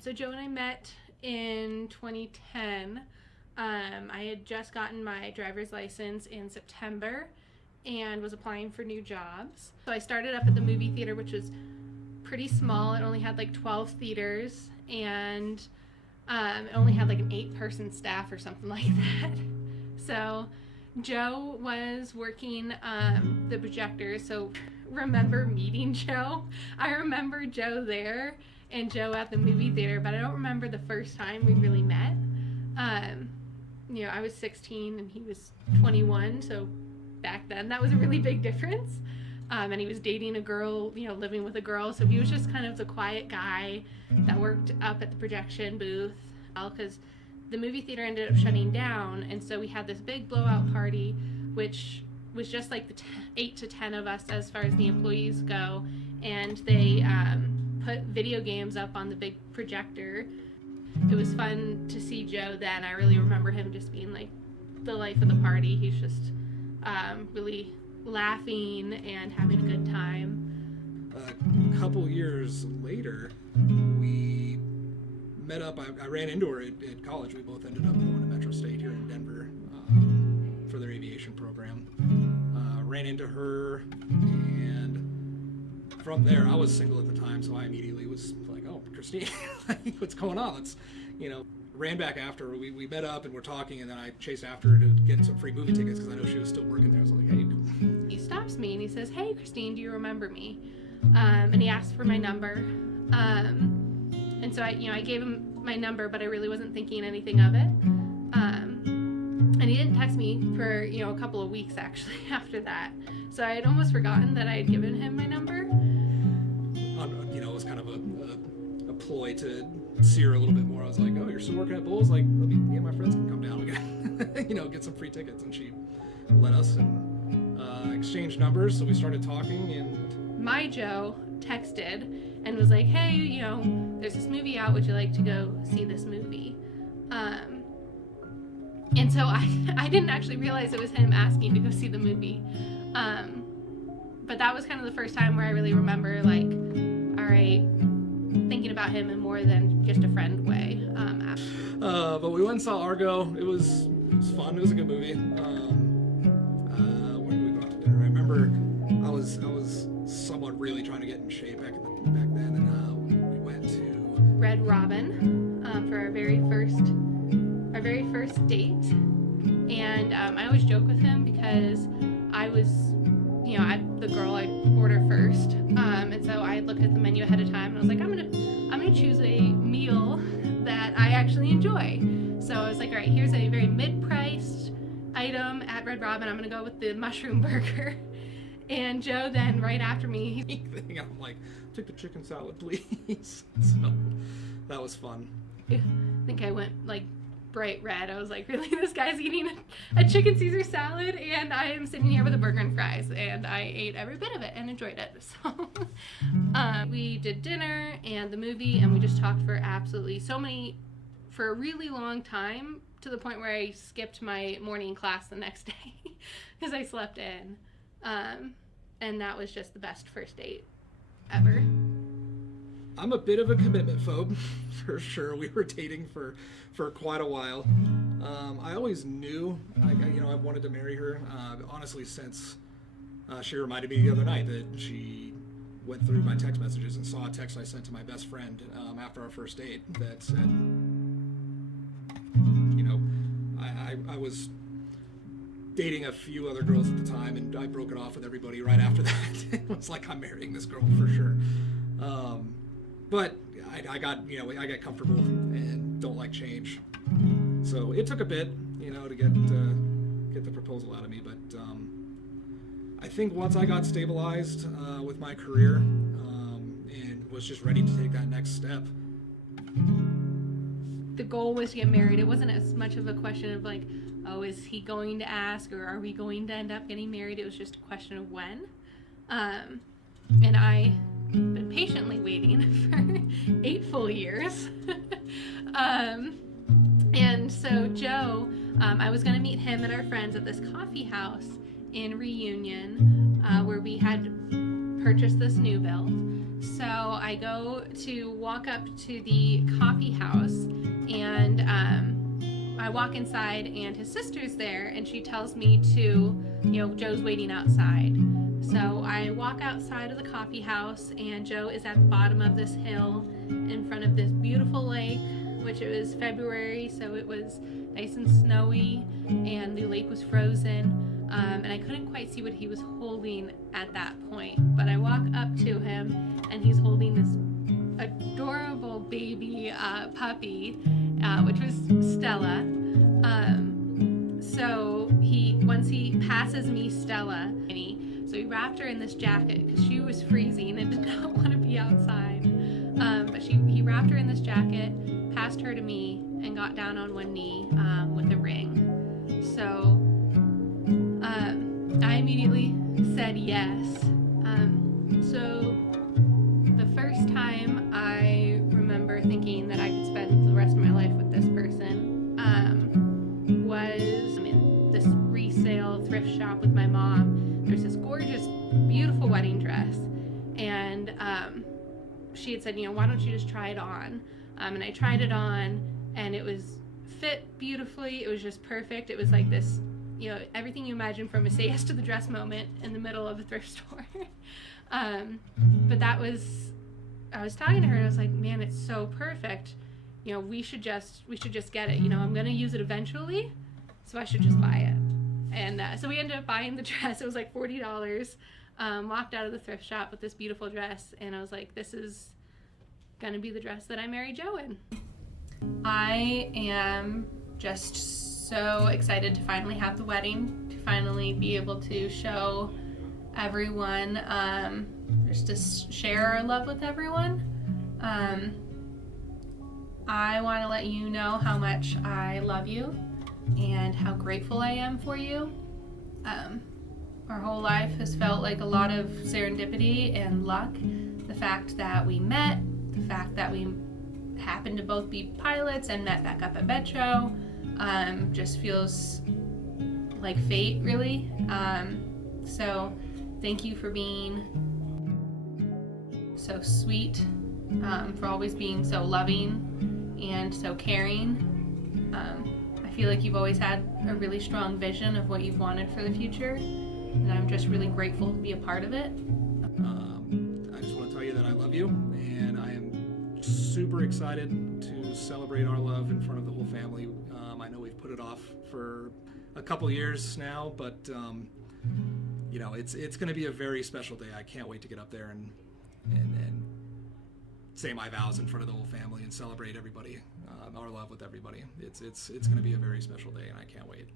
So Joe and I met in 2010. I had just gotten my driver's license in September and was applying for new jobs. So I started up at the movie theater, which was pretty small. It only had like 12 theaters, and it only had like an 8-person staff or something like that. So Joe was working the projector. So remember meeting Joe. I remember Joe there and Joe at the movie theater, but I don't remember the first time we really met. I was 16 and he was 21, so back then that was a really big difference. And he was dating a girl, living with a girl, so he was just kind of the quiet guy that worked up at the projection booth, because the movie theater ended up shutting down, and so we had this big blowout party, which was just like the 8 to 10 of us as far as the employees go, and they put video games up on the big projector. It was fun to see Joe then. I really remember him just being like the life of the party. He's just really laughing and having a good time. A couple years later, we met up. I ran into her at college. We both ended up going to Metro State here in Denver for their aviation program. Ran into her, and from there, I was single at the time, so I immediately was like, "Oh, Kristine, what's going on?" Let's, ran back after her. We met up and we're talking, and then I chased after her to get some free movie tickets because I know she was still working there. I was like, "Hey." He stops me and he says, "Hey, Kristine, do you remember me?" And he asked for my number. And so I gave him my number, but I really wasn't thinking anything of it. And he didn't text me for, a couple of weeks actually after that. So I had almost forgotten that I had given him my number. It was kind of a ploy to see her a little bit more. I was like, "Oh, you're still working at Bulls? Like, me and my friends can come down. We can, get some free tickets." And she let us and exchanged numbers. So we started talking, and my Joe texted and was like, "Hey, there's this movie out. Would you like to go see this movie?" And so I didn't actually realize it was him asking to go see the movie. But that was kind of the first time where I really remember, like, all right, thinking about him in more than just a friend way. But we went and saw Argo. It was fun. It was a good movie. When did we go out to dinner? I remember I was somewhat really trying to get in shape back then, and we went to Red Robin for our very first date. And I always joke with him because I was, the girl I order first, and so I looked at the menu ahead of time and I was like, I'm gonna choose a meal that I actually enjoy. So I was like, all right, here's a very mid-priced item at Red Robin. I'm gonna go with the mushroom burger. And Joe then, right after me, I'm like, "Take the chicken salad, please." So that was fun. I think I went like bright red. I was like, really, this guy's eating a chicken Caesar salad and I am sitting here with a burger and fries, and I ate every bit of it and enjoyed it. So we did dinner and the movie, and we just talked for a really long time, to the point where I skipped my morning class the next day because I slept in. And that was just the best first date ever. I'm a bit of a commitment phobe, for sure. We were dating for quite a while. I always knew, I wanted to marry her. Honestly, since she reminded me the other night that she went through my text messages and saw a text I sent to my best friend after our first date that said, I was dating a few other girls at the time, and I broke it off with everybody right after that. It was like, I'm marrying this girl for sure. But I got comfortable and don't like change. So it took a bit, to get the proposal out of me. But I think once I got stabilized with my career and was just ready to take that next step. The goal was to get married. It wasn't as much of a question of like, oh, is he going to ask, or are we going to end up getting married? It was just a question of when. And I've been patiently waiting for 8 full years. And so Joe, I was going to meet him and our friends at this coffee house in Reunion, where we had purchased this new build. So I go to walk up to the coffee house, and I walk inside, and his sister's there, and she tells me to, Joe's waiting outside. So I walk outside of the coffee house, and Joe is at the bottom of this hill in front of this beautiful lake, which it was February, so it was nice and snowy, and the lake was frozen. And I couldn't quite see what he was holding at that point, but I walk up to him, and he's holding this adorable baby puppy, which was Stella. So once he passes me Stella, so he wrapped her in this jacket because she was freezing and did not want to be outside. But he wrapped her in this jacket, passed her to me, and got down on one knee with a ring. So I immediately said yes. So the first time I remember thinking that I could spend the rest of my life with this person was in this resale thrift shop with my mom. There's this gorgeous, beautiful wedding dress, and she had said, why don't you just try it on? And I tried it on, and it was fit beautifully. It was just perfect. It was like this, everything you imagine from a say yes to the dress moment in the middle of a thrift store. But I was talking to her, and I was like, man, it's so perfect. We should just get it. I'm gonna use it eventually, so I should just buy it. And so we ended up buying the dress. It was like $40. Walked out of the thrift shop with this beautiful dress, and I was like, this is gonna be the dress that I marry Joe in. I am just so excited to finally have the wedding, to finally be able to show everyone, just to share our love with everyone. I want to let you know how much I love you and how grateful I am for you. Our whole life has felt like a lot of serendipity and luck. The fact that we met, the fact that we happened to both be pilots and met back up at Metro, just feels like fate, really. So thank you for being so sweet, for always being so loving and so caring. I feel like you've always had a really strong vision of what you've wanted for the future, and I'm just really grateful to be a part of it. I just want to tell you that I love you, and I am super excited to celebrate our love in front of the whole family. I know we've put it off for a couple years now, but it's going to be a very special day. I can't wait to get up there and say my vows in front of the whole family and celebrate everybody, our love with everybody. It's going to be a very special day, and I can't wait.